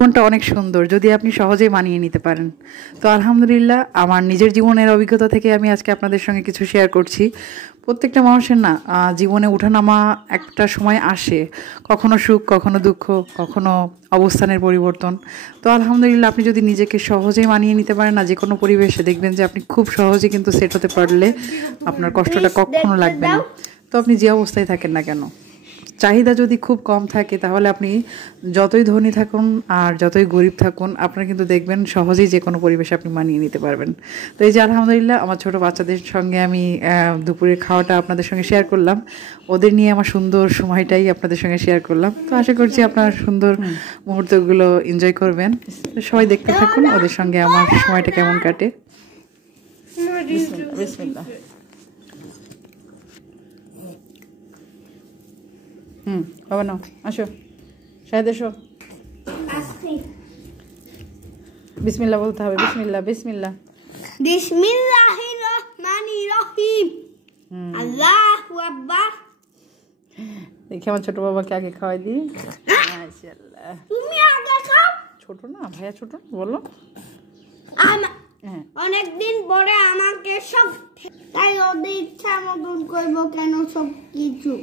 জীবনটা অনেক সুন্দর যদি আপনি সহজেই মানিয়ে নিতে পারেন। তো আলহামদুলিল্লাহ আমার নিজের জীবনের অভিজ্ঞতা থেকে আমি আজকে আপনাদের সঙ্গে কিছু শেয়ার করছি। প্রত্যেকটা মানুষের না জীবনে ওঠানামা একটা সময় আসে, কখনো সুখ, কখনো দুঃখ, কখনো অবস্থানের পরিবর্তন। তো আলহামদুলিল্লাহ আপনি যদি নিজেকে সহজেই মানিয়ে নিতে পারেন না যে কোনো পরিবেশে, দেখবেন যে আপনি খুব সহজে কিন্তু সেট হতে পারলে আপনার কষ্টটা কখনো লাগবে না। তো আপনি যে অবস্থায় থাকেন না কেন, চাহিদা যদি খুব কম থাকে তাহলে আপনি যতই ধনী থাকুন আর যতই গরিব থাকুন, আপনারা কিন্তু দেখবেন সহজেই যে কোনো পরিবেশে আপনি মানিয়ে নিতে পারবেন। তো এই যে আলহামদুলিল্লাহ আমার ছোটো বাচ্চাদের সঙ্গে আমি দুপুরের খাওয়াটা আপনাদের সঙ্গে শেয়ার করলাম, ওদের নিয়ে আমার সুন্দর সময়টাই আপনাদের সঙ্গে শেয়ার করলাম। তো আশা করছি আপনারা সুন্দর মুহূর্তগুলো এনজয় করবেন। সবাই দেখতে থাকুন ওদের সঙ্গে আমার সময়টা কেমন কাটে। বিসমিল্লাহ। বাবা নাও, আসো শাহেদ, এসো। বিসমিল্লাহ বলতে হবে, বিসমিল্লাহ বিসমিল্লাহ বিসমিল্লাহির রহমানির রহিম। আল্লাহু আকবার। দেখি আমার ছোট বাবাকে আগে খাওয়াই দিই। মাশাআল্লাহ, তুমি আগে খাও। ছোট না ভাইয়া, ছোট বলো। অনেকদিন পরে আমাকে সব, তাই ওদের ইচ্ছা মতন করবো কেন সব কিছু।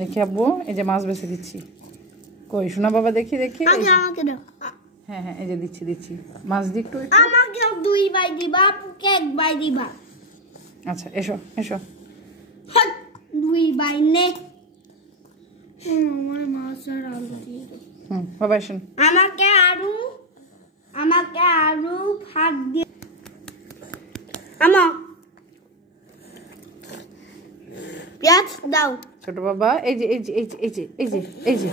দেখি আব্বু, এই যে মাছ বেছে দিচ্ছি। কই শোনা বাবা, দেখি দেখি। আমাকে দাও। হ্যাঁ হ্যাঁ, এই যে দিচ্ছি দিচ্ছি, মাছ দি একটু। আমাকেও 2 বাই দিবা, কেক বাই দিবা। আচ্ছা এসো এসো। 2 বাই নে। আমার মাছ আর আলু দিয়ে দাও। বাবা আসেন। আমাকে আলু ভাত দিয়ে। পেঁয়াজ দাও। ছোট বাবা, এই যে এই যে এই যে এই যে এই যে এই যে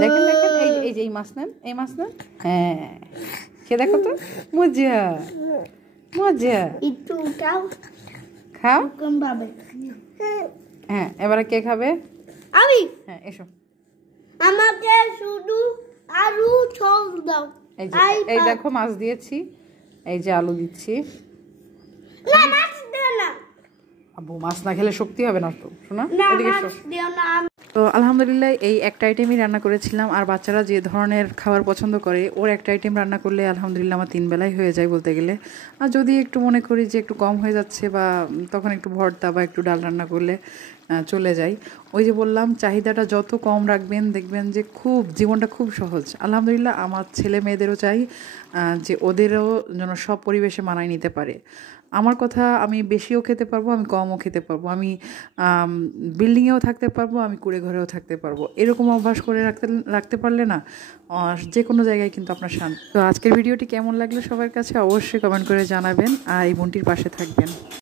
দেখেন দেখেন, এই যে এই যে এই মাছ নেন, এই মাছ নেন। হ্যাঁ, খেয়ে দেখো তো, মজা মজা। একটু উঠাও, খাও। কম ভাবে। হ্যাঁ, এবারে কে খাবে? আমি। হ্যাঁ এসো। আমাকে শুধু আলু ঝোল দাও। এই যে এই দেখো মাছ দিয়েছি, এই যে আলু দিচ্ছি। না, মাছ দিও না। আব্বু মাছ না খেলে শক্তি হবে না তো, শোনা। না, এদিকে মাছ এসো। দিও না। তো আলহামদুলিল্লাহ এই একটা আইটেমই রান্না করেছিলাম, আর বাচ্চারা যে ধরনের খাবার পছন্দ করে ওর একটা আইটেম রান্না করলে আলহামদুলিল্লাহ আমার 3 বেলাই হয়ে যায় বলতে গেলে। আর যদি একটু মনে করি যে একটু কম হয়ে যাচ্ছে, বা তখন একটু ভর্তা বা একটু ডাল রান্না করলে চলে যায়। ওই যে বললাম, চাহিদাটা যত কম রাখবেন দেখবেন যে খুব জীবনটা খুব সহজ। আলহামদুলিল্লাহ আমার ছেলে মেয়েদেরও চাই যে ওদেরও যেন সব পরিবেশে মানায় নিতে পারে। আমার কথা, আমি বেশিও খেতে পারবো, আমি কমও খেতে পারবো, আমি বিল্ডিংয়েও থাকতে পারবো, আমি কুড়ে ঘরেও থাকতে পারবো। এরকম অভ্যাস করে রাখতে পারলে না যে কোনো জায়গায় কিন্তু আপনার শান্তি। তো আজকের ভিডিওটি কেমন লাগলো সবার কাছে অবশ্যই কমেন্ট করে জানাবেন, আর এই বোনটির পাশে থাকবেন।